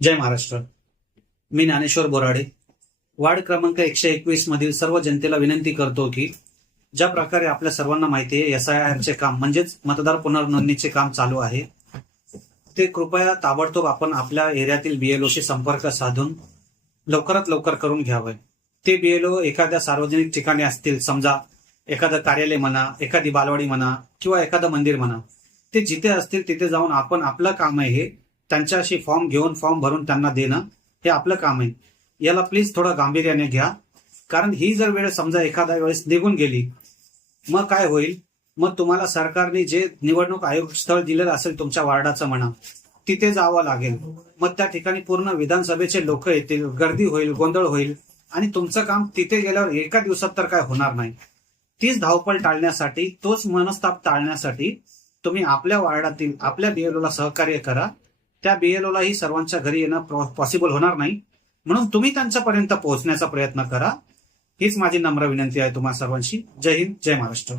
जय महाराष्ट्र. मी Dnyaneshwar Borade, ward क्रमांक 121 मधील सर्व जनतेला विनंती करतो की ज्या प्रकारे आपल्या सर्वांना माहिती आहे SIR चे काम म्हणजेच मतदार पुनर्नोंदणीचे काम चालू आहे, ते कृपया ताबडतोब आपण आपल्या एरियातील BLO शी संपर्क साधून लवकरात लवकर करून घ्यावे. ते BLO एखाद्या सार्वजनिक ठिकाणी असतील, समजा एखादं कार्यालय म्हणा, एखादी बालवाडी म्हणा किंवा एखादं मंदिर म्हणा, ते जिथे असतील तिथे जाऊन आपण आपलं काम आहे हे त्यांच्याशी फॉर्म भरून त्यांना देणं हे आपलं काम आहे. याला प्लीज थोडं गांभीर्याने घ्या, कारण ही जर वेळ समजा एखाद्या वेळेस निघून गेली, मग काय होईल? मग तुम्हाला सरकारने जे निवडणूक आयोग स्थळ दिलेलं असेल तुमच्या वार्डाचं म्हणा, तिथे जावं लागेल. मग त्या ठिकाणी पूर्ण विधानसभेचे लोक येतील, गर्दी होईल, गोंधळ होईल आणि तुमचं काम तिथे गेल्यावर एका दिवसात तर काय होणार नाही. तीच धावपळ टाळण्यासाठी, तोच मनस्ताप टाळण्यासाठी तुम्ही आपल्या वार्डातील आपल्या BLO ला सहकार्य करा. त्या BLO लाही सर्वांच्या घरी येणं पॉसिबल होणार नाही, म्हणून तुम्ही त्यांच्यापर्यंत पोहोचण्याचा प्रयत्न करा. हीच माझी नम्र विनंती आहे तुम्हा सर्वांशी. जय हिंद, जय महाराष्ट्र.